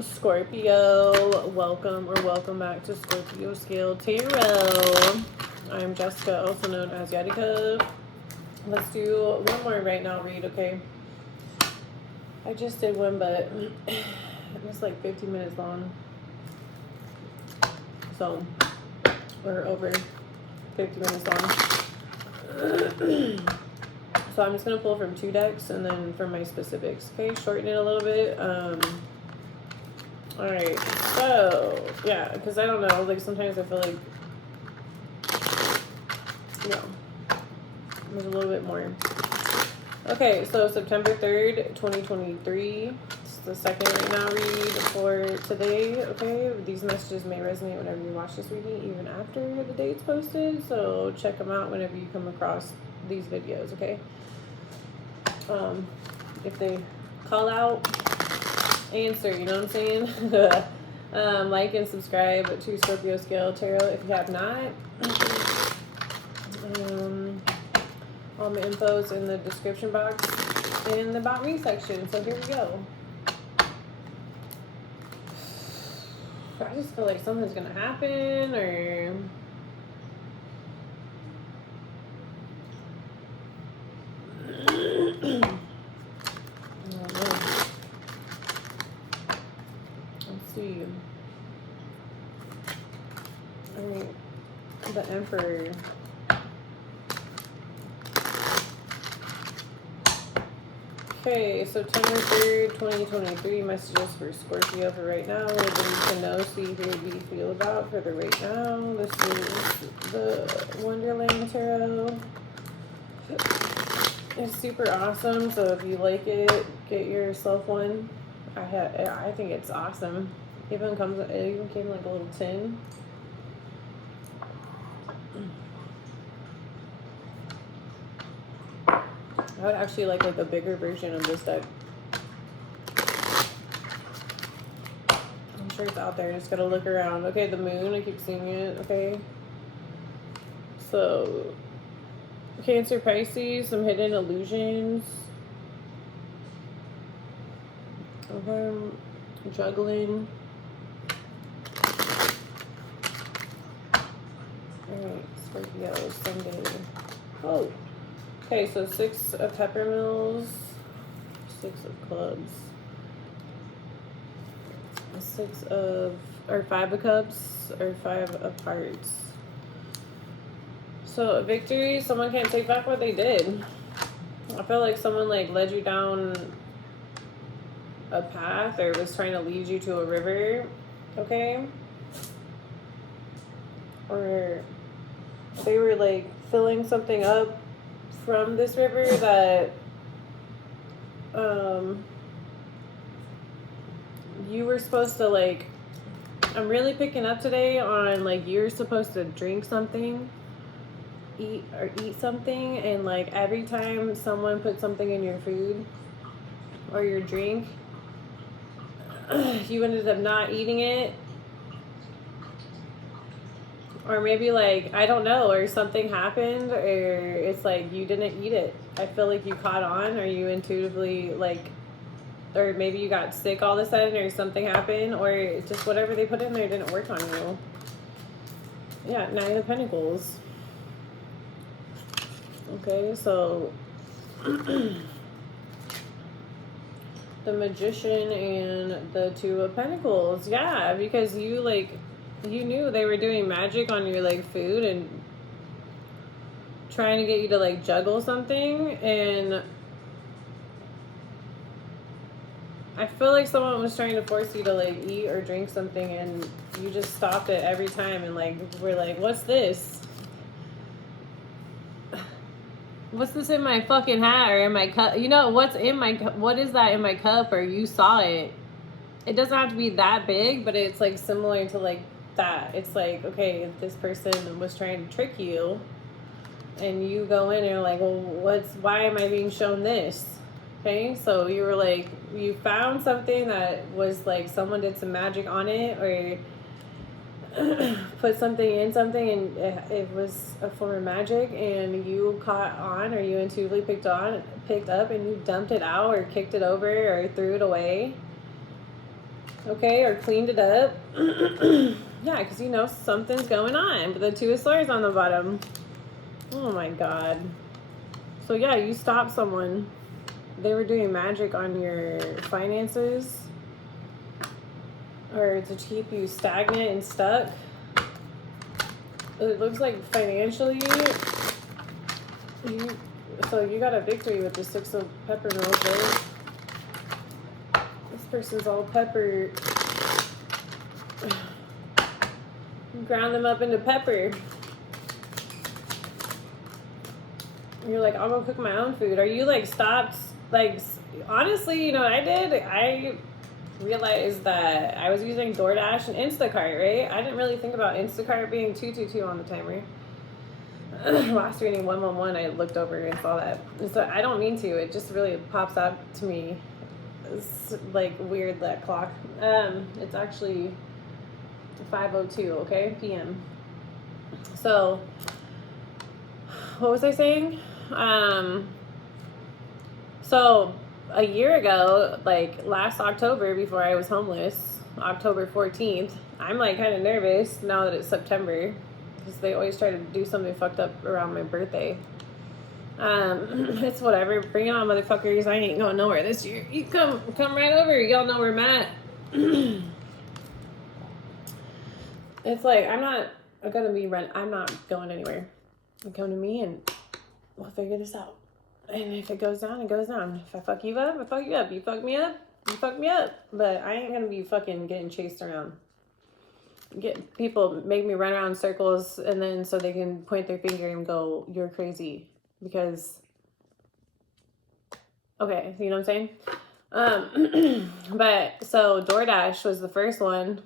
Scorpio, welcome back to Scorpio Scale Tarot. I'm Jessica, also known as Yetticave. Let's do one more right now read, okay? I just did one, but it was like 15 minutes long. So, we're over 50 minutes long. So I'm just going to pull from 2 decks and then from my specifics, okay? Shorten it a little bit. Alright, so, yeah, because I don't know, like, sometimes I feel like, there's a little bit more. Okay, so September 3rd, 2023, it's the second right now read for today, okay? These messages may resonate whenever you watch this reading, even after the date's posted, so check them out whenever you come across these videos, okay? If they call out, answer, you know what I'm saying? Like and subscribe to ScorpioScaleTarot if you have not. All my info's in the description box in the About Me section. So here we go. I just feel like something's gonna happen, or let's see. Alright, the Emperor. Okay, September 3rd, 2023, messages for Scorpio for right now. What do you need to know, see, hear, be, feel about for the right now. This is the Wonderland Tarot. It's super awesome, so if you like it, get yourself one. I think it's awesome. It even came like a little tin. I would actually like a bigger version of this deck. I'm sure it's out there. Just gotta look around. Okay, the moon. I keep seeing it. Okay. So, Cancer, Pisces, some hidden illusions. Juggling. Alright, Scorpio, Sunday. Oh. Okay, so 6 of peppermills, 6 of clubs, 5 of cups, or 5 of hearts. So a victory, someone can't take back what they did. I feel like someone like led you down a path or was trying to lead you to a river, okay? Or they were like filling something up from this river that you were supposed to like, I'm really picking up today on like you're supposed to drink something, eat something, and like every time someone puts something in your food or your drink, you ended up not eating it. Or maybe like, I don't know, or something happened, or it's like you didn't eat it. I feel like you caught on, or you intuitively like, or maybe you got sick all of a sudden, or something happened, or just whatever they put in there didn't work on you. Yeah, 9 of Pentacles. Okay, so the Magician and the 2 of Pentacles. Yeah, because you like, you knew they were doing magic on your like food and trying to get you to like juggle something, and I feel like someone was trying to force you to like eat or drink something, and you just stopped it every time and like we're like, what's this? What's this in my fucking hat or in my cup? You know, what is that in my cup? Or you saw it. It doesn't have to be that big, but it's like similar to like that. It's like, okay, this person was trying to trick you, and you go in and you're like, well, why am I being shown this? Okay, so you were like, you found something that was like someone did some magic on it, or put something in something, and it was a form of magic, and you caught on, or you intuitively picked up, and you dumped it out or kicked it over or threw it away. okay, or cleaned it up. Yeah, because you know something's going on. But the Two of Swords on the bottom. Oh my God. So yeah, you stopped someone. They were doing magic on your finances, or to keep you stagnant and stuck. It looks like financially, so you got a victory with the Six of Pepper Mills, right? This person's all pepper. Ground them up into pepper. You're like, I'll go cook my own food. Are you like stopped? Like, honestly, you know what I did? I realized that I was using DoorDash and Instacart, right? I didn't really think about Instacart being 222 on the timer. Last reading 111, I looked over and saw that. And so I don't mean to. It just really pops up to me. It's like weird, that clock. It's actually 5:02, okay, p.m. So, what was I saying? So a year ago, like last October, before I was homeless, October 14th, I'm like kind of nervous now that it's September, because they always try to do something fucked up around my birthday. It's whatever. Bring it on, motherfuckers. I ain't going nowhere this year. You come right over. Y'all know where I'm at. It's like, I'm not going anywhere. You come to me and we'll figure this out. And if it goes down, it goes down. If I fuck you up, I fuck you up. You fuck me up, you fuck me up. But I ain't gonna be fucking getting chased around. Get people make me run around in circles, and then so they can point their finger and go, "You're crazy," because. Okay, you know what I'm saying? But so DoorDash was the first one.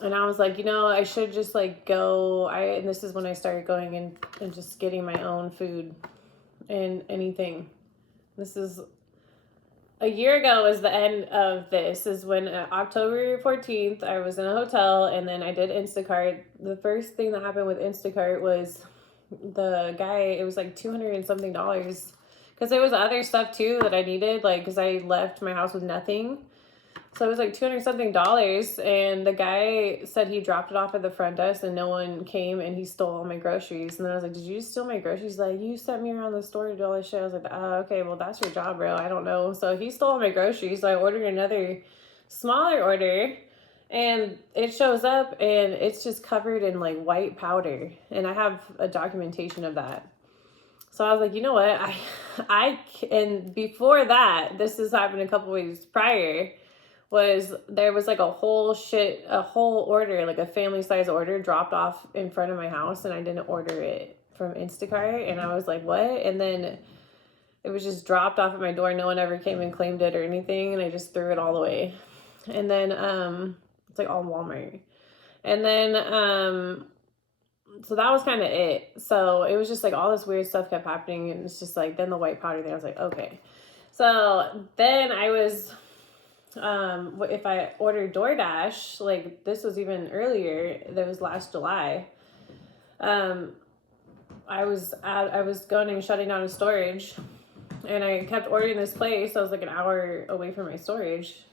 And I was like, you know, I should just like go. And this is when I started going and just getting my own food and anything. This is a year ago, is the end of this. Is when October 14th, I was in a hotel and then I did Instacart. The first thing that happened with Instacart was the guy, it was like $200 and something. Because there was other stuff too that I needed, like, because I left my house with nothing. So it was like $200 something, and the guy said he dropped it off at the front desk and no one came, and he stole all my groceries. And then I was like, did you steal my groceries? He's like, you sent me around the store to do all this shit. I was like, okay, well, that's your job, bro. I don't know. So he stole all my groceries. So I ordered another smaller order, and it shows up and it's just covered in like white powder. And I have a documentation of that. So I was like, you know what? And before that, this has happened a couple weeks prior, there was like a whole order, like a family size order dropped off in front of my house, and I didn't order it from Instacart, and I was like, what? And then it was just dropped off at my door. No one ever came and claimed it or anything, and I just threw it all away. And then it's like all Walmart. And then so that was kind of it. So it was just like all this weird stuff kept happening, and it's just like, then the white powder thing, I was like, okay. So then I was if I ordered DoorDash, like this was even earlier, that was last July, I was going and shutting down a storage, and I kept ordering this place. I was like an hour away from my storage,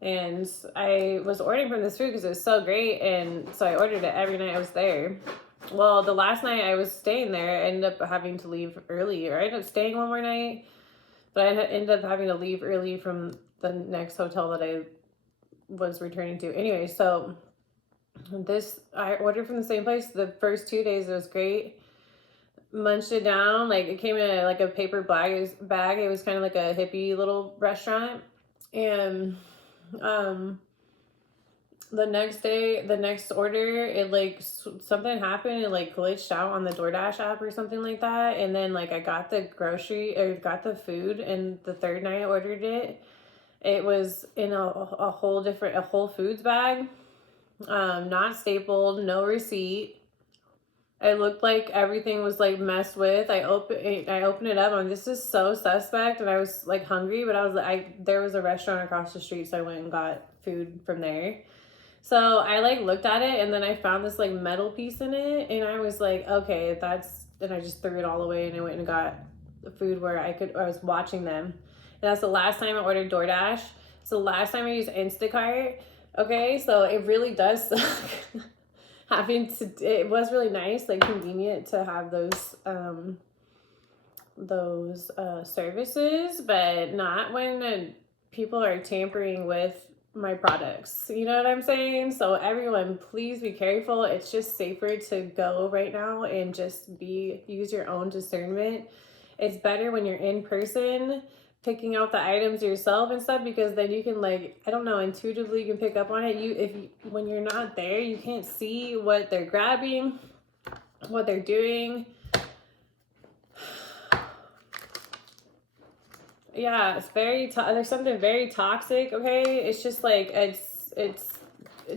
and I was ordering from this food because it was so great, and so I ordered it every night I was there. Well, the last night I was staying there, I ended up having to leave early, or I ended up staying one more night, but I ended up having to leave early from the next hotel that I was returning to. Anyway, so I ordered from the same place. The first 2 days it was great. Munched it down, like it came in like a paper bag. It was kind of like a hippie little restaurant. And the next order, it like something happened. It like glitched out on the DoorDash app or something like that. And then like I got the food, and the third night I ordered it, it was in a Whole Foods bag, not stapled, no receipt. It looked like everything was like messed with. I opened it up, and this is so suspect. And I was like hungry, but there was a restaurant across the street, so I went and got food from there. So I like looked at it, and then I found this like metal piece in it, and I was like, okay, and I just threw it all away, and I went and got the food where I was watching them. And that's the last time I ordered DoorDash. So last time I used Instacart, okay, so it really does suck. It was really nice, like convenient to have those services, but not when people are tampering with my products. You know what I'm saying? So everyone, please be careful. It's just safer to go right now and just use your own discernment. It's better when you're in person picking out the items yourself and stuff, because then you can, like, I don't know, intuitively you can pick up on it. When you're not there, you can't see what they're grabbing, what they're doing. Yeah, it's there's something very toxic, okay? It's just like, it's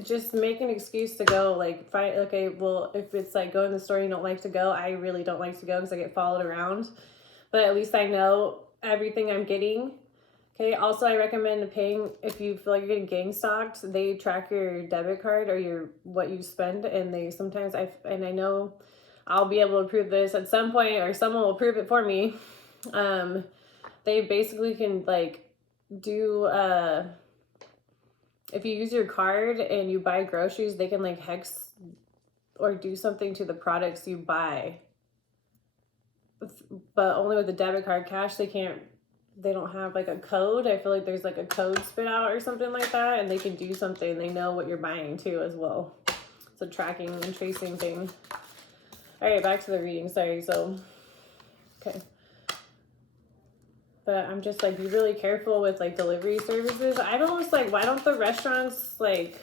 just make an excuse to go, like, find, okay, well, if it's like go in the store you don't like to go, I really don't like to go because I get followed around, but at least I know everything I'm getting. Okay, also I recommend paying, if you feel like you're getting gang stalked, they track your debit card or what you spend, and they sometimes, I know I'll be able to prove this at some point, or someone will prove it for me. They basically can, like, do, if you use your card and you buy groceries, they can, like, hex or do something to the products you buy. But only with the debit card. Cash, they don't have, like, a code. I feel like there's, like, a code spit out or something like that, and they can do something. They know what you're buying, too, as well. It's a tracking and tracing thing. All right, back to the reading. Sorry. So, okay. But I'm just like, be really careful with, like, delivery services. I'm almost like, why don't the restaurants, like,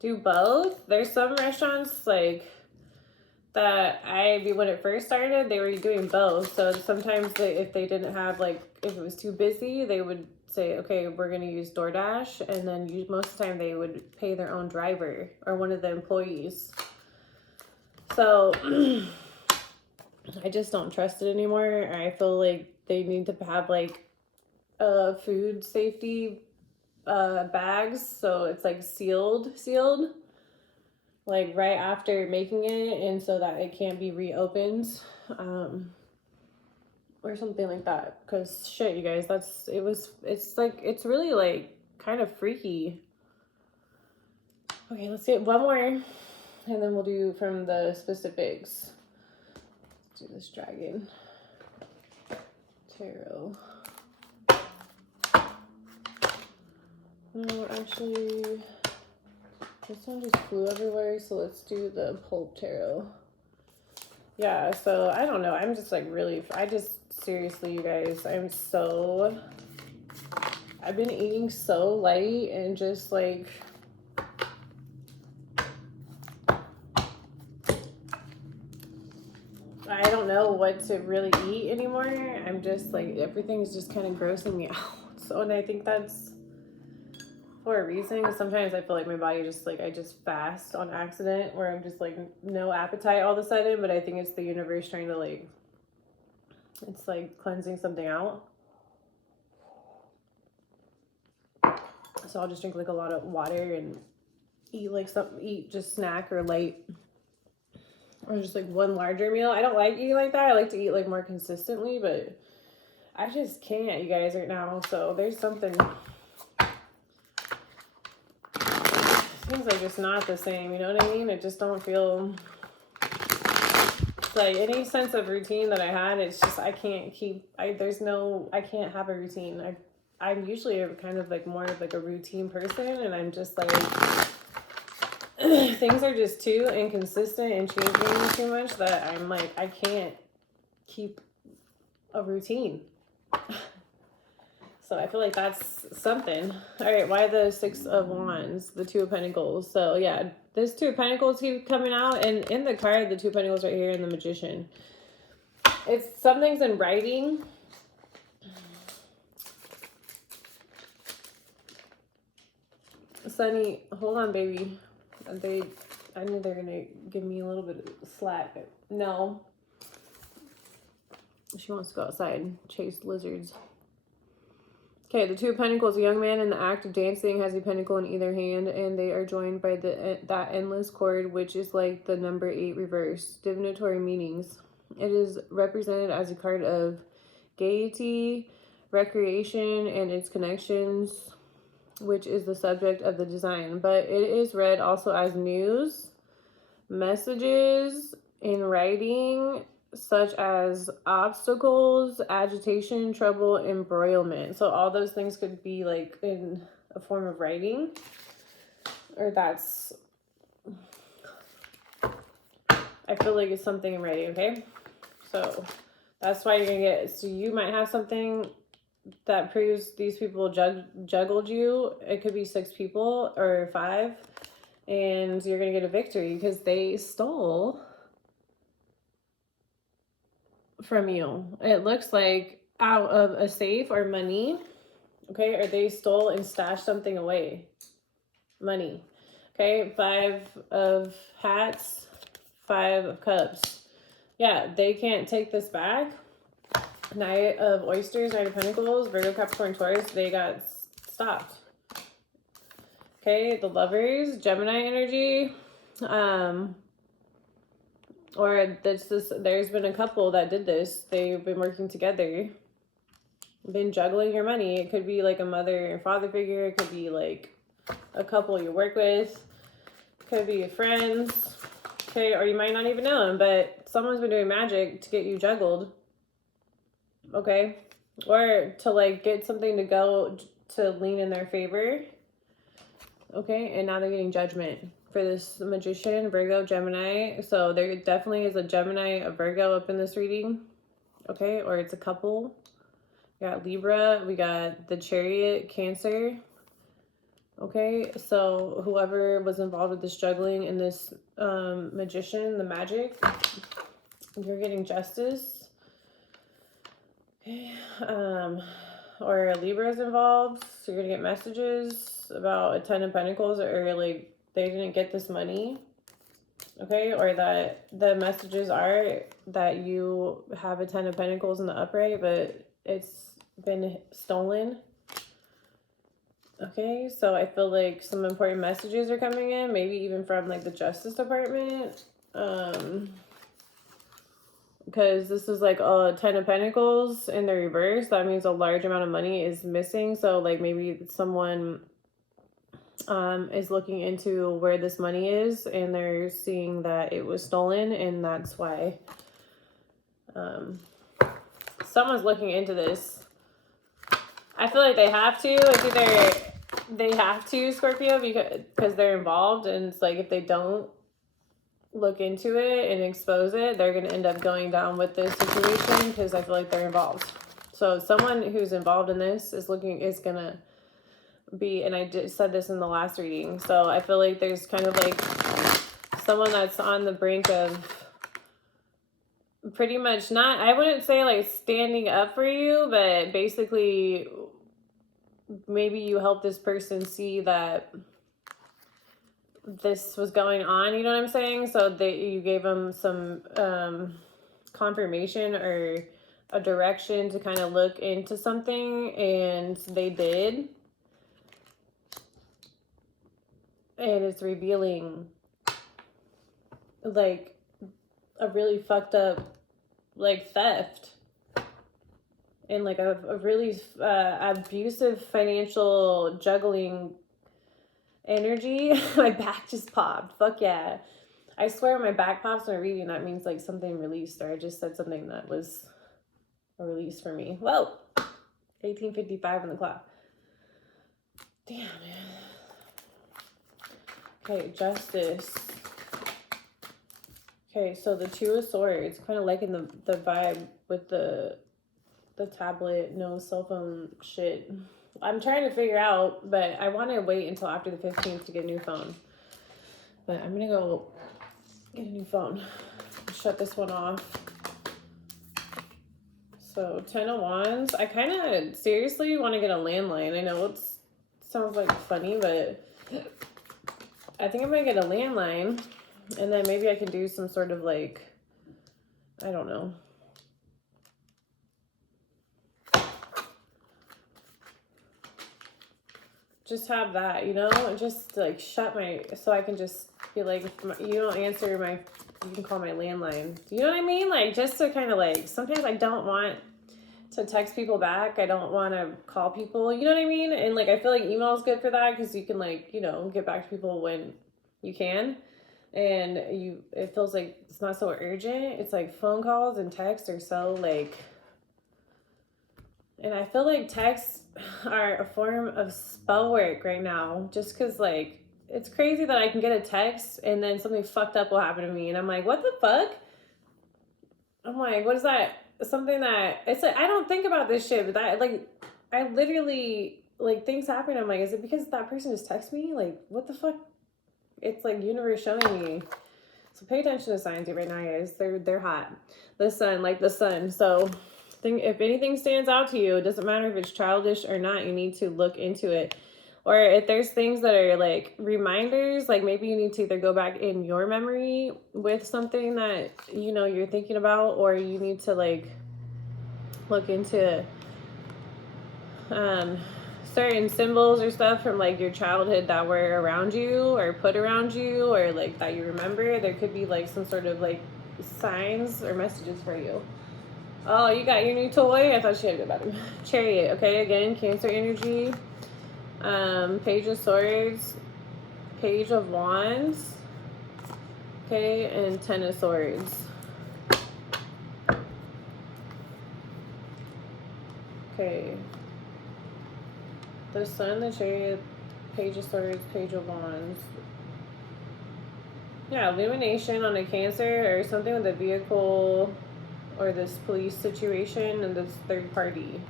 do both? There's some restaurants, like, that when it first started, they were doing both. So sometimes if they didn't have, like, if it was too busy, they would say, okay, we're going to use DoorDash. And then most of the time they would pay their own driver or one of the employees. So I just don't trust it anymore. I feel like they need to have, like, food safety bags, so it's, like, sealed, like, right after making it, and so that it can't be reopened, or something like that. Because shit, you guys, it's really, like, kind of freaky. Okay, let's get one more, and then we'll do from the specifics. Let's do this Dragon Tarot. No, actually, this one just flew everywhere, so let's do the Pulp Tarot. Yeah, so I don't know. I'm just, like, seriously, you guys, I've been eating so light and just, like, I don't know what to really eat anymore. I'm just, like, everything's just kind of grossing me out. So, and I think that's for a reason. Sometimes I feel like my body just, like, I just fast on accident, where I'm just, like, no appetite all of a sudden, but I think it's the universe trying to, like, it's like cleansing something out. So I'll just drink, like, a lot of water and eat just snack or light, or just, like, one larger meal. I don't like eating like that. I like to eat, like, more consistently, but I just can't, you guys, right now. So there's something, things are just not the same, you know what I mean? I just don't feel, it's like any sense of routine that I had, it's just, I can't have a routine. I'm usually kind of, like, more of, like, a routine person, and I'm just, like, things are just too inconsistent and changing too much that I'm like, I can't keep a routine. So I feel like that's something. All right, why the Six of Wands, the Two of Pentacles? So yeah, this Two of Pentacles keep coming out, and in the card, the Two of Pentacles right here, and the Magician. It's something's in writing. Sunny, hold on, baby. I knew they're gonna give me a little bit of slack. No. She wants to go outside and chase lizards. Okay, the Two of Pentacles, a young man in the act of dancing has a pentacle in either hand, and they are joined by that endless cord, which is like the number 8 reversed. Divinatory meanings. It is represented as a card of gaiety, recreation, and its connections which is the subject of the design. But it is read also as news, messages in writing, such as obstacles, agitation, trouble, embroilment. So all those things could be like in a form of writing, or that's, I feel like it's something in writing, okay? So that's why you're gonna get, so you might have something that proves these people juggled you. It could be 6 people or 5, and you're gonna get a victory because they stole from you. It looks like out of a safe or money, okay? Or they stole and stashed something away. Money, okay? 5 of hats, 5 of cups. Yeah, they can't take this back. Knight of oysters, Knight of pentacles, Virgo, Capricorn, Taurus, they got stopped. Okay, the lovers, Gemini energy, or there's been a couple that did this. They've been working together, been juggling your money. It could be like a mother or father figure. It could be like a couple you work with. It could be your friends. Okay, or you might not even know them, but someone's been doing magic to get you juggled. Okay, or to like get something to go to lean in their favor. Okay, and now they're getting judgment for this magician, Virgo, Gemini. So there definitely is a Gemini, a Virgo up in this reading. Okay, or it's a couple. We got Libra, we got the Chariot, Cancer. Okay, so whoever was involved with this juggling and this magician, the magic, you're getting justice. Okay, or Libra's involved, so you're gonna get messages about a 10 of Pentacles, or like they didn't get this money. Okay, or that the messages are that you have a 10 of Pentacles in the upright, but it's been stolen. Okay, so I feel like some important messages are coming in, maybe even from like the Justice Department. Because this is like a 10 of Pentacles in the reverse. That means a large amount of money is missing. So like maybe someone is looking into where this money is, and they're seeing that it was stolen, and that's why someone's looking into this. I feel like they have to. It's either they have to, Scorpio, because they're involved, and it's like if they don't look into it and expose it, they're going to end up going down with this situation, because I feel like they're involved. So someone who's involved in this is going to be, and I said this in the last reading, so I feel like there's kind of like someone that's on the brink of pretty much not, I wouldn't say like standing up for you, but basically maybe you help this person see that this was going on, you know what I'm saying? So you gave them some confirmation or a direction to kind of look into something, and they did. And it's revealing like a really fucked up like theft and like a really abusive financial juggling energy. My back just popped. Fuck yeah. I swear my back pops when I'm reading, that means like something released, or I just said something that was a release for me. Whoa. 18:55 on the clock. Damn, man. Okay, justice. Okay, so the 2 of Swords, kind of liking the vibe with the tablet, no cell phone shit. I'm trying to figure out, but I want to wait until after the 15th to get a new phone. But I'm going to go get a new phone. Shut this one off. So 10 of Wands. I kind of seriously want to get a landline. I know it sounds like funny, but I think I'm going to get a landline. And then maybe I can do some sort of like, I don't know. Just have that, you know, just like shut my, so I can just be like, if you don't answer you can call my landline. Do you know what I mean? Like just to kind of like, sometimes I don't want to text people back. I don't want to call people, you know what I mean? And like, I feel like email is good for that because you can like, you know, get back to people when you can. And it feels like it's not so urgent. It's like phone calls and texts are so like, and I feel like texts are a form of spell work right now, just because like, it's crazy that I can get a text and then something fucked up will happen to me. And I'm like, what the fuck? I'm like, what is that? Something that, it's like, I don't think about this shit, but that, like, I literally, like, things happen. I'm like, is it because that person just texted me? Like, what the fuck? It's like universe showing me. So pay attention to signs right now, guys. They're hot. The sun, like the sun. So if anything stands out to you, it doesn't matter if it's childish or not, you need to look into it. Or if there's things that are like reminders, like maybe you need to either go back in your memory with something that, you know, you're thinking about, or you need to like look into certain symbols or stuff from like your childhood that were around you or put around you or like that you remember. There could be like some sort of like signs or messages for you. Oh, you got your new toy? I thought she had to go back. Chariot, okay, again, Cancer energy. Page of Swords, Page of Wands, okay, and Ten of Swords. Okay. The Sun, the Chariot, Page of Swords, Page of Wands. Yeah, illumination on a Cancer or something with a vehicle or this police situation and this third party.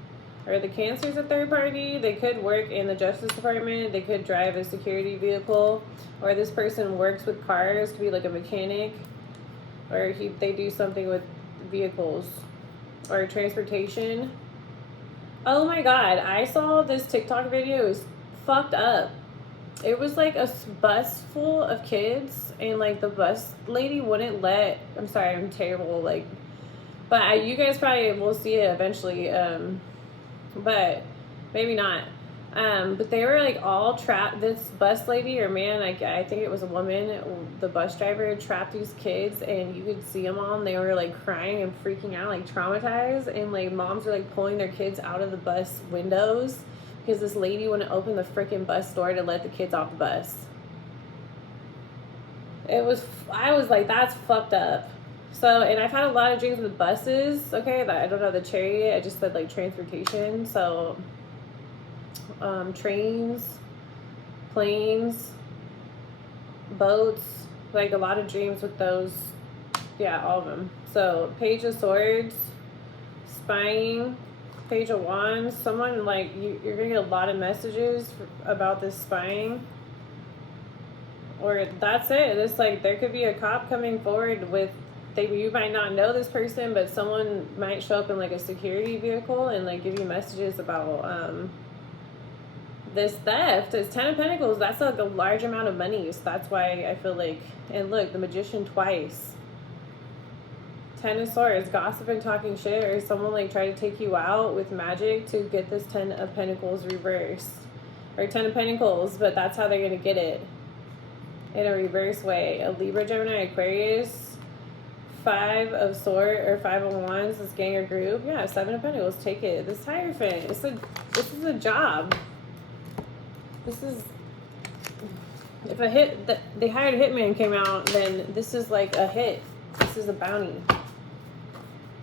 Or the Cancer's a third party. They could work in the Justice Department. They could drive a security vehicle. Or this person works with cars, to be like a mechanic. Or they do something with vehicles. Or transportation. Oh my god, I saw this TikTok video. It was fucked up. It was like a bus full of kids. And like the bus lady wouldn't let... I'm sorry, I'm terrible. Like, but you guys probably will see it eventually. But maybe not. But they were like all trapped. This bus lady or man, I think it was a woman, the bus driver trapped these kids, and you could see them all, and they were like crying and freaking out, like traumatized, and like moms were like pulling their kids out of the bus windows because this lady wouldn't open the freaking bus door to let the kids off the bus. I was like, that's fucked up. So, and I've had a lot of dreams with buses, okay, that I don't know, the Chariot, I just said like transportation, so trains, planes, boats, like a lot of dreams with those, yeah, all of them. So Page of Swords, spying, Page of Wands, someone like, you're gonna get a lot of messages about this spying. Or that's it, it's like there could be a cop coming forward with, you might not know this person, but someone might show up in like a security vehicle and like give you messages about this theft. It's 10 of Pentacles. That's like a large amount of money. So that's why I feel like, and look, the Magician twice. 10 of Swords, gossip and talking shit, or someone like try to take you out with magic to get this 10 of Pentacles reversed. Or 10 of Pentacles, but that's how they're going to get it. In a reverse way. A Libra, Gemini, Aquarius. 5 of Swords or 5 of Wands, this gang or group. Yeah, 7 of Pentacles, take it. This Hierophant, this is a job. This is, if a hit, they hired a hitman came out, then this is like a hit. This is a bounty.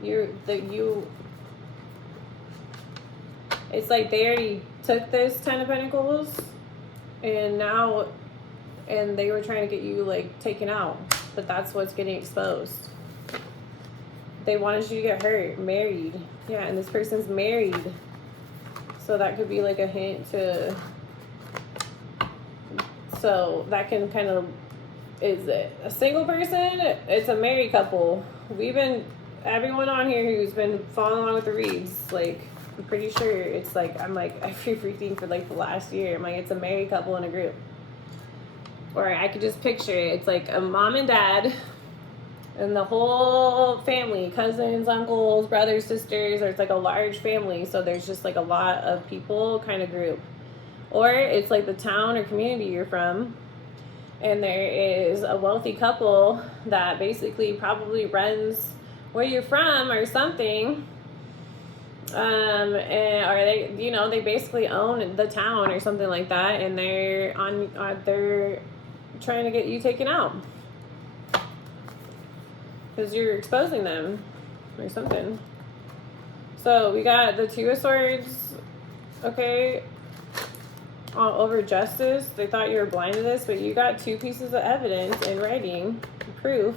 It's like they already took this 10 of Pentacles and now, and they were trying to get you like taken out, but that's what's getting exposed. They wanted you to get hurt, married. Yeah, and this person's married. So that could be like a hint to... So that can kind of... Is it a single person? It's a married couple. Everyone on here who's been following along with the reads, like, I'm pretty sure it's like, I'm like, every reading for like the last year, I'm like, it's a married couple in a group. Or I could just picture it. It's like a mom and dad... and the whole family, cousins, uncles, brothers, sisters, or it's like a large family, so there's just like a lot of people kind of group. Or it's like the town or community you're from, and there is a wealthy couple that basically probably runs where you're from or something, And or they, you know, they basically own the town or something like that, and they're trying to get you taken out because you're exposing them or something. So we got the Two of Swords, okay, all over justice. They thought you were blind to this, but you got 2 pieces of evidence in writing, proof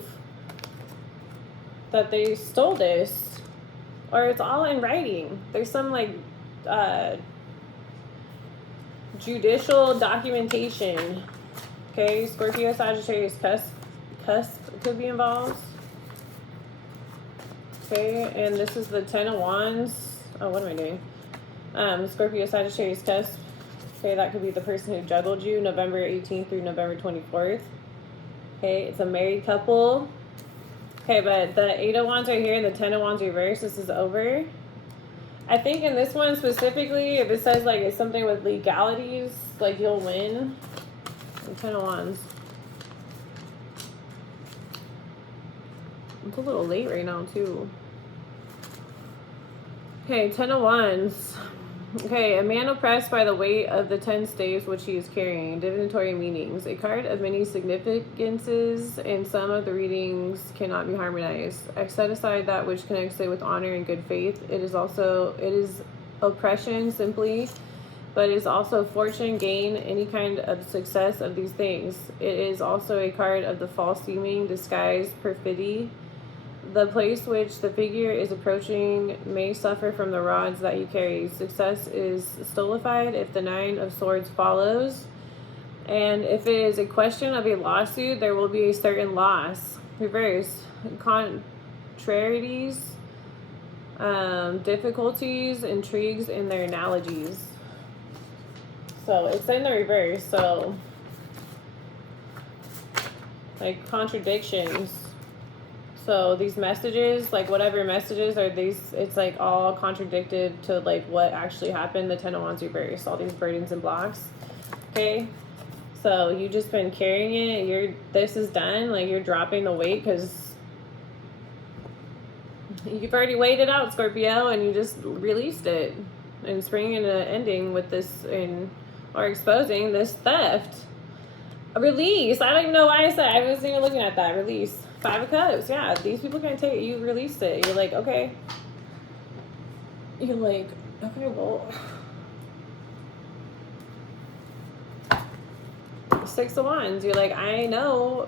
that they stole this. Or it's all in writing. There's some like judicial documentation. Okay, Scorpio, Sagittarius, cusp could be involved. Okay, and this is the 10 of Wands. Oh, what am I doing? Scorpio, Sagittarius, cusp. Okay, that could be the person who juggled you November 18th through November 24th. Okay, it's a married couple. Okay, but the 8 of Wands right here and the 10 of Wands reverse, this is over. I think in this one specifically, if it says like it's something with legalities, like you'll win. And 10 of Wands. It's a little late right now too. Okay, 10 of Wands. Okay, a man oppressed by the weight of the 10 staves which he is carrying. Divinatory meanings. A card of many significances, and some of the readings cannot be harmonized. I set aside that which connects it with honor and good faith. It is oppression simply, but it is also fortune, gain, any kind of success of these things. It is also a card of the false seeming, disguise, perfidy. The place which the figure is approaching may suffer from the rods that he carries. Success is stultified if the 9 of Swords follows. And if it is a question of a lawsuit, there will be a certain loss. Reverse. Contrarieties, difficulties, intrigues, and their analogies. So it's in the reverse. So, like contradictions. So these messages, like whatever messages are these, it's like all contradicted to like what actually happened. The 10 of Wands reverse, all these burdens and blocks. Okay, so you just been carrying it. This is done. Like you're dropping the weight because you've already weighed it out, Scorpio, and you just released it and bringing an ending with this or exposing this theft. A release. I don't even know why I wasn't even looking at that. Release. 5 of Cups. Yeah, these people can't take it. You released it. You're like, okay. You're like, okay, well. 6 of Wands. You're like, I know.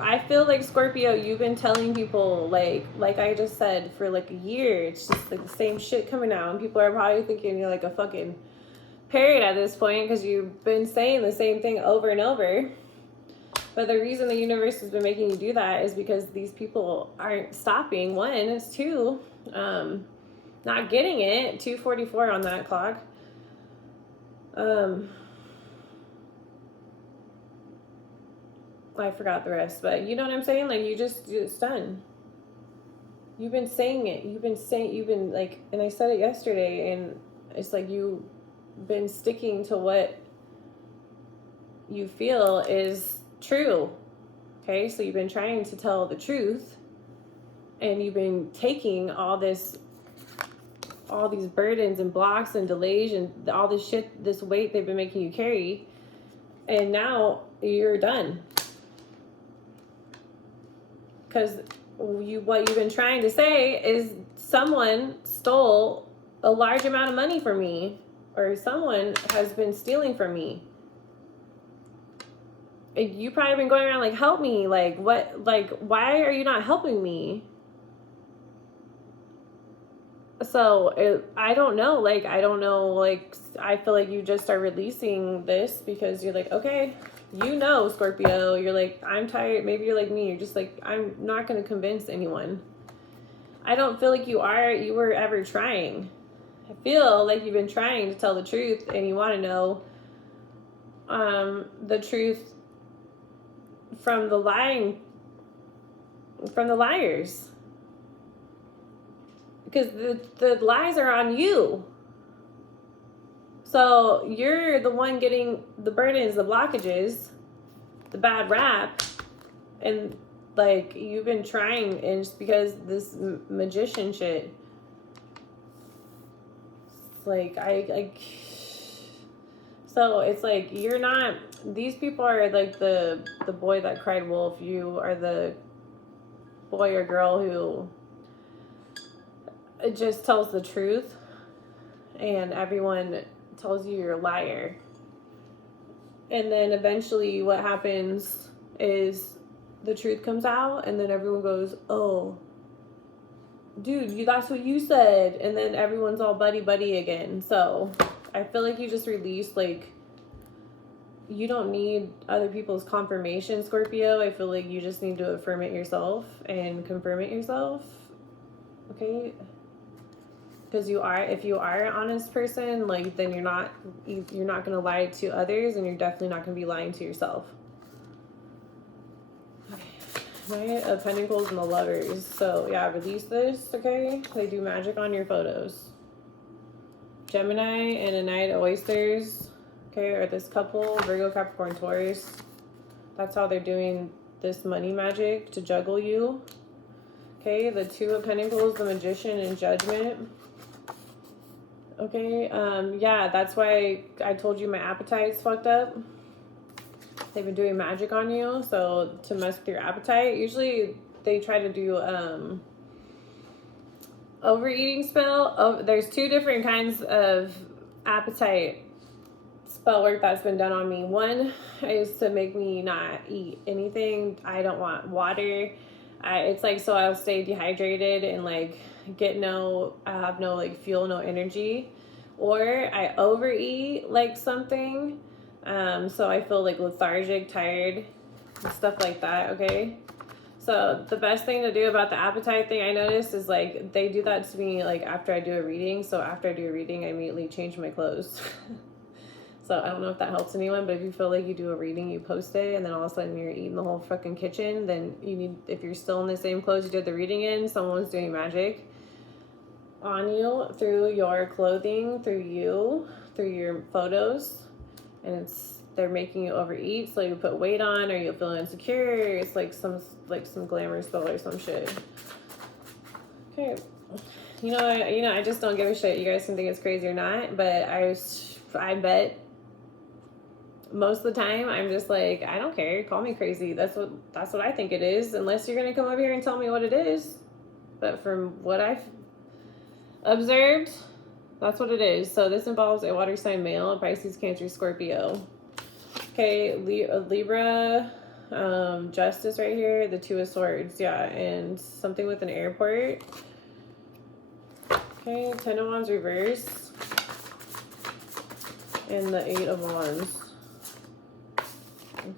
I feel like, Scorpio, you've been telling people, like I just said, for like a year. It's just like the same shit coming out. And people are probably thinking you're like a fucking parrot at this point because you've been saying the same thing over and over. But the reason the universe has been making you do that is because these people aren't stopping. 1 is 2, not getting it. 2:44 on that clock. I forgot the rest, but you know what I'm saying? Like it's done. You've been saying it. You've been like, and I said it yesterday, and it's like you've been sticking to what you feel is true. Okay, so you've been trying to tell the truth, and you've been taking all these burdens and blocks and delays and all this shit, this weight they've been making you carry, and now you're done. Because what you've been trying to say is someone stole a large amount of money from me, or someone has been stealing from me. You probably been going around like, help me, like what, like why are you not helping me? So I don't know, like I feel like you just are releasing this because you're like, okay, you know, Scorpio, you're like, I'm tired. Maybe you're like me, you're just like, I'm not going to convince anyone. I don't feel like you were ever trying. I feel like you've been trying to tell the truth, and you want to know the truth from the liars, because the lies are on you. So you're the one getting the burdens, the blockages, the bad rap, and like you've been trying, and just because this magician shit, like, so it's like, you're not, these people are like the boy that cried wolf. You are the boy or girl who just tells the truth, and everyone tells you you're a liar. And then eventually what happens is the truth comes out, and then everyone goes, oh, dude, that's what you said. And then everyone's all buddy again. So I feel like you just released, like, you don't need other people's confirmation, Scorpio. I feel like you just need to affirm it yourself and confirm it yourself. Okay? Because if you are an honest person, like, then you're not going to lie to others, and you're definitely not going to be lying to yourself. Knight of Pentacles and the Lovers. So yeah, release this, okay? They do magic on your photos. Gemini and a Knight of Oysters, okay? Or this couple, Virgo, Capricorn, Taurus. That's how they're doing this money magic to juggle you. Okay, the Two of Pentacles, the Magician, and Judgment. Okay, yeah, that's why I told you my appetite's fucked up. They've been doing magic on you, so to mess with your appetite. Usually they try to do overeating spell. Oh, there's two different kinds of appetite spell work that's been done on me. One is to make me not eat anything. I don't want water. It's like, so I'll stay dehydrated and like I have no like fuel, no energy, or I overeat like something. So I feel like lethargic, tired, and stuff like that, okay? So the best thing to do about the appetite thing I noticed is like they do that to me like after I do a reading. So after I do a reading, I immediately change my clothes. So I don't know if that helps anyone, but if you feel like you do a reading, you post it, and then all of a sudden you're eating the whole fucking kitchen, then you need, if you're still in the same clothes you did the reading in, someone's doing magic on you through your clothing, through your photos, and they're making you overeat, so you put weight on, or you'll feel insecure. It's like some glamour spell or some shit. Okay, you know, I just don't give a shit. You guys can think it's crazy or not, but I bet most of the time I'm just like, I don't care, call me crazy. That's what I think it is, unless you're gonna come over here and tell me what it is. But from what I've observed, that's what it is. So this involves a water sign male, a Pisces, Cancer, Scorpio. Okay, Libra, Justice right here, the Two of Swords, yeah, and something with an airport. Okay, Ten of Wands reverse, and the Eight of Wands.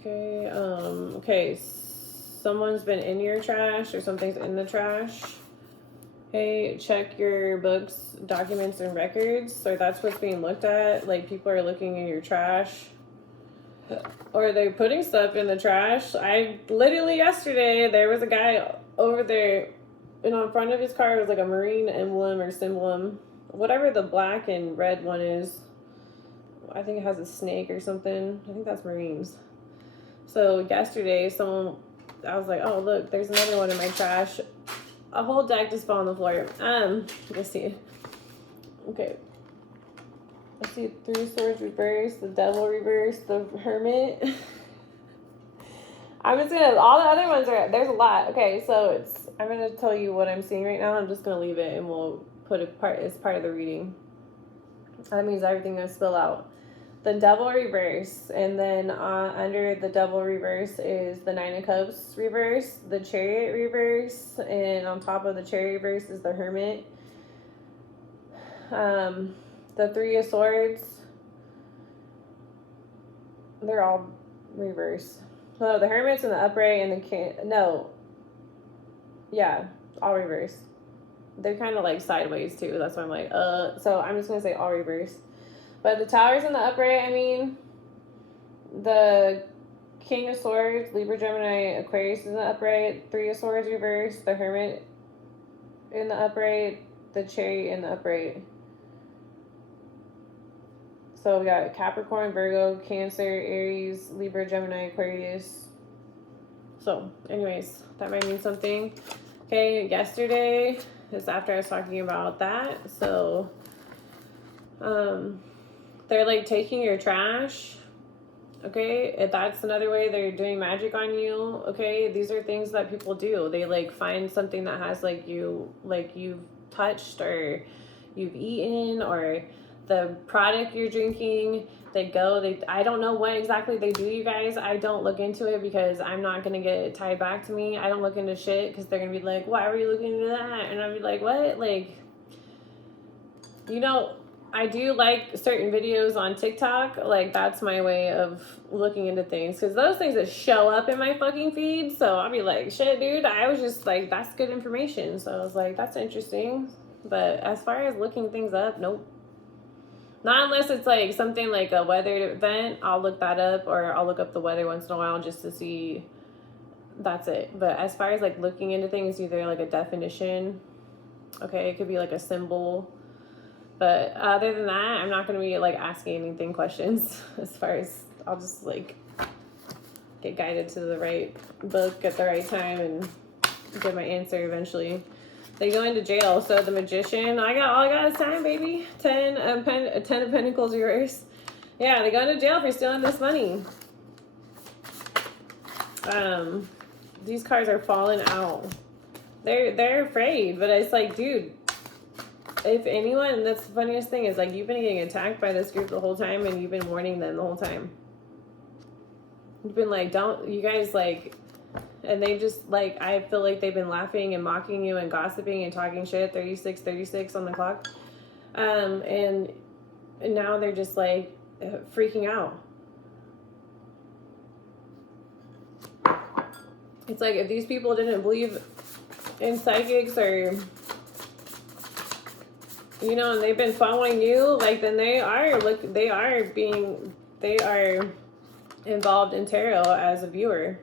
Okay, okay, someone's been in your trash, or something's in the trash. Hey, check your books, documents, and records. So that's what's being looked at. Like, people are looking in your trash, or they're putting stuff in the trash. I literally yesterday, there was a guy over there, and on front of his car was like a marine emblem or symbol, whatever the black and red one is. I think it has a snake or something. I think that's Marines. So yesterday, I was like, oh, look, there's another one in my trash. A whole deck just fell on the floor. Let's see. Okay. Let's see, Three of Swords reverse, the Devil reverse, the Hermit. I'm just gonna, all the other ones there's a lot. Okay, so I'm gonna tell you what I'm seeing right now. I'm just gonna leave it, and we'll put it as part of the reading. That means everything gonna spill out. The Devil reverse, and then under the Devil reverse is the Nine of Cups reverse, the Chariot reverse, and on top of the Chariot reverse is the Hermit. The Three of Swords, they're all reverse. So the Hermit's in the upright, and all reverse. They're kind of like sideways too. That's why I'm like, so I'm just gonna say all reverse. But the Tower's in the upright. I mean, the King of Swords, Libra, Gemini, Aquarius is in the upright. Three of Swords reverse. The Hermit in the upright. The Chariot in the upright. So we got Capricorn, Virgo, Cancer, Aries, Libra, Gemini, Aquarius. So, anyways, that might mean something. Okay, yesterday is after I was talking about that. So They're like taking your trash. Okay, if that's another way they're doing magic on you. Okay, these are things that people do. They like find something that has like you've touched or you've eaten, or the product you're drinking. I don't know what exactly they do, you guys. I don't look into it because I'm not gonna get it tied back to me. I don't look into shit because they're gonna be like, why were you looking into that? And I'll be like, what? Like, you know, I do like certain videos on TikTok. Like, that's my way of looking into things. Because those things that show up in my fucking feed. So I'll be like, shit, dude. I was just like, that's good information. So I was like, that's interesting. But as far as looking things up, nope. Not unless it's like something like a weather event. I'll look that up. Or I'll look up the weather once in a while just to see. That's it. But as far as like looking into things, either like a definition. Okay, it could be like a symbol. But other than that, I'm not going to be like asking anything questions. As far as I'll just like get guided to the right book at the right time and get my answer eventually. They go into jail. So the magician, all I got is time, baby. 10 of Pentacles yours. Yeah, they go into jail for stealing this money. These cards are falling out. They're afraid, but it's like, dude, if anyone, that's the funniest thing is like you've been getting attacked by this group the whole time and you've been warning them the whole time. You've been like, don't, you guys like, and they just like, I feel like they've been laughing and mocking you and gossiping and talking shit. 36 on the clock. And now they're just like freaking out. It's like if these people didn't believe in psychics or, you know, and they've been following you, like, then they are involved in tarot as a viewer.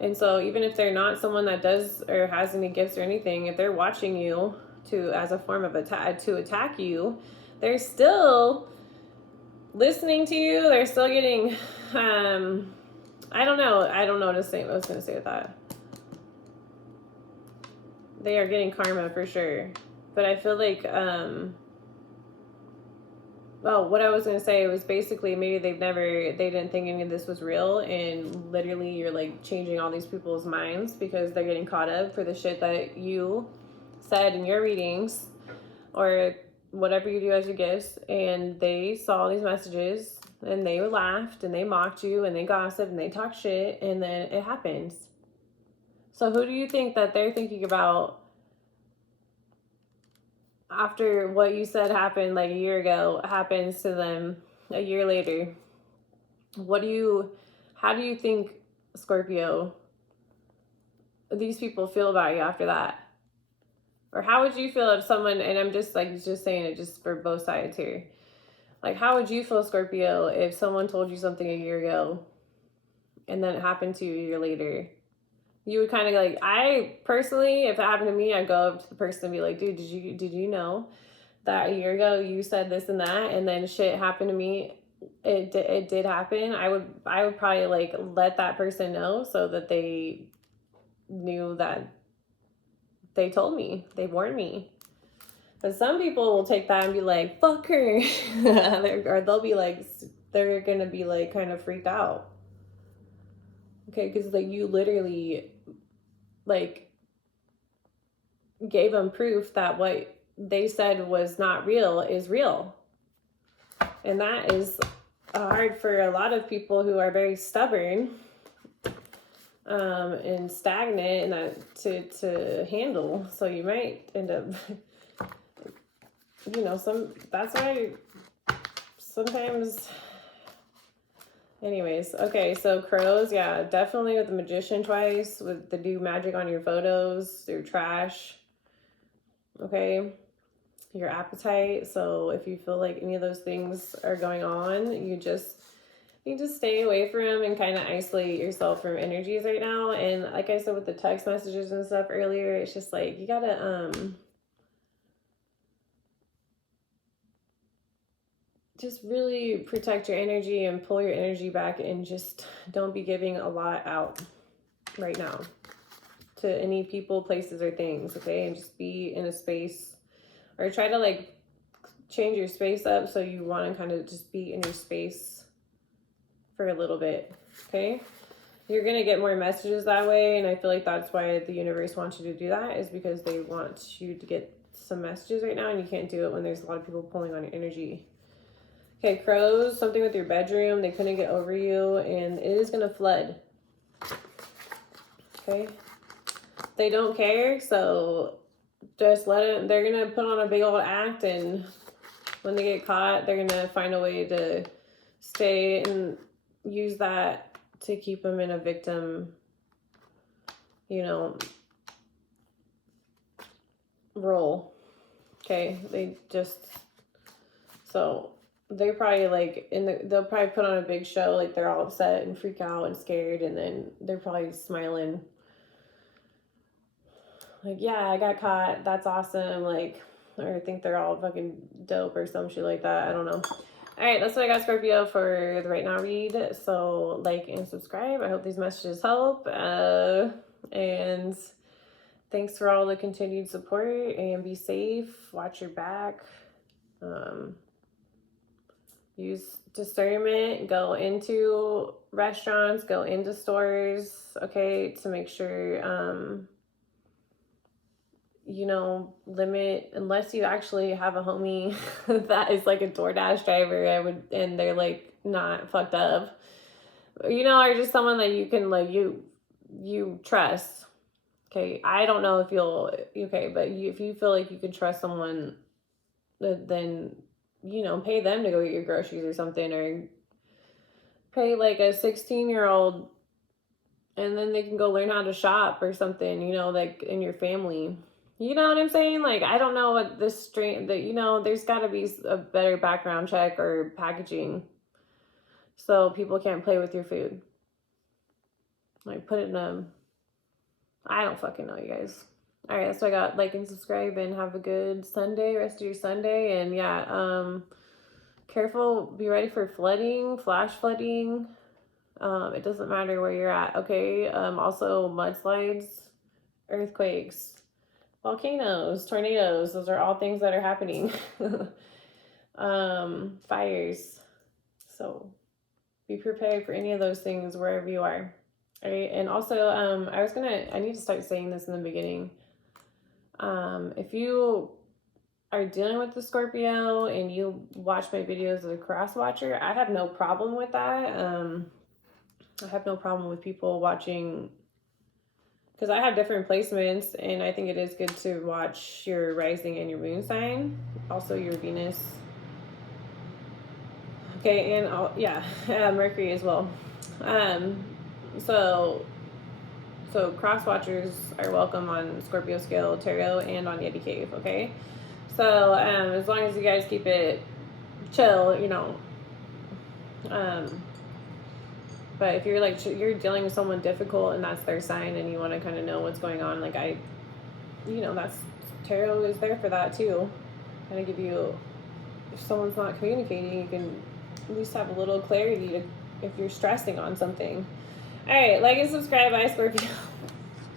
And so even if they're not someone that does or has any gifts or anything, if they're watching you as a form of attack you, they're still listening to you. They're still getting, I don't know what to say. I was going to say with that. They are getting karma for sure. But I feel like, what I was going to say was basically maybe they didn't think any of this was real. And literally you're like changing all these people's minds because they're getting caught up for the shit that you said in your readings or whatever you do as your gifts. And they saw these messages and they laughed and they mocked you and they gossiped and they talked shit. And then it happens. So who do you think that they're thinking about after what you said happened like a year ago happens to them a year later? How do you think, Scorpio, these people feel about you after that? Or how would you feel if someone, and I'm just saying it just for both sides here. Like, how would you feel, Scorpio, if someone told you something a year ago and then it happened to you a year later? You would kind of like, I personally, if it happened to me, I'd go up to the person and be like, dude, did you know that a year ago you said this and that, and then shit happened to me? It did happen. I would probably like let that person know so that they knew that they told me, they warned me. But some people will take that and be like, fuck her. Or they'll be like, they're gonna be like kind of freaked out. Okay, because like you literally like gave them proof that what they said was not real is real. And that is hard for a lot of people who are very stubborn and stagnant and to handle. So you might end up, you know, that's why sometimes. Anyways, okay, so crows, yeah, definitely with the magician twice, with the do magic on your photos, your trash, okay, your appetite. So if you feel like any of those things are going on, you just need to stay away from them and kind of isolate yourself from energies right now. And like I said with the text messages and stuff earlier, it's just like you gotta just really protect your energy and pull your energy back and just don't be giving a lot out right now to any people, places, or things, okay? And just be in a space or try to like change your space up, so you want to kind of just be in your space for a little bit, okay? You're going to get more messages that way, and I feel like that's why the universe wants you to do that, is because they want you to get some messages right now, and you can't do it when there's a lot of people pulling on your energy. Okay, crows, something with your bedroom. They couldn't get over you, and it is going to flood. Okay? They don't care, so just let it. They're going to put on a big old act, and when they get caught, they're going to find a way to stay and use that to keep them in a victim, you know, role. Okay, they just, so they're probably like they'll probably put on a big show, like they're all upset and freak out and scared, and then they're probably smiling like, yeah, I got caught, that's awesome, like, or I think they're all fucking dope or some shit like that. I don't know. All right, that's what I got, Scorpio, for the right now read. So like and subscribe. I hope these messages help. And thanks for all the continued support, and be safe. Watch your back. Use discernment. Go into restaurants, go into stores, okay, to make sure, you know, limit, unless you actually have a homie that is like a DoorDash driver, and they're like not fucked up, you know, or just someone that you can like, you trust. Okay, I don't know if you'll, okay, but if you feel like you can trust someone, then, you know, pay them to go get your groceries or something, or pay like a 16-year-old, and then they can go learn how to shop or something, you know, like in your family. You know what I'm saying? Like, I don't know what this strain, that, you know, there's got to be a better background check or packaging, so people can't play with your food. Like, put it in a, I don't fucking know, you guys. All right, so I got like and subscribe, and have a good Sunday, rest of your Sunday. And yeah, careful, be ready for flooding, flash flooding. It doesn't matter where you're at, okay? Also mudslides, earthquakes, volcanoes, tornadoes, those are all things that are happening. Fires. So be prepared for any of those things wherever you are. All right, and also, I need to start saying this in the beginning. If you are dealing with the Scorpio and you watch my videos as a cross watcher, I have no problem with that. I have no problem with people watching, because I have different placements, and I think it is good to watch your rising and your moon sign, also your Venus. Okay, and yeah, Mercury as well. So cross watchers are welcome on ScorpioScaleTarot and on Yetticave, okay? So as long as you guys keep it chill, you know. But if you're like, you're dealing with someone difficult and that's their sign, and you want to kind of know what's going on, like, you know, that's, tarot is there for that too. Kind of give you, if someone's not communicating, you can at least have a little clarity if you're stressing on something. All right, like and subscribe. Bye, Scorpio.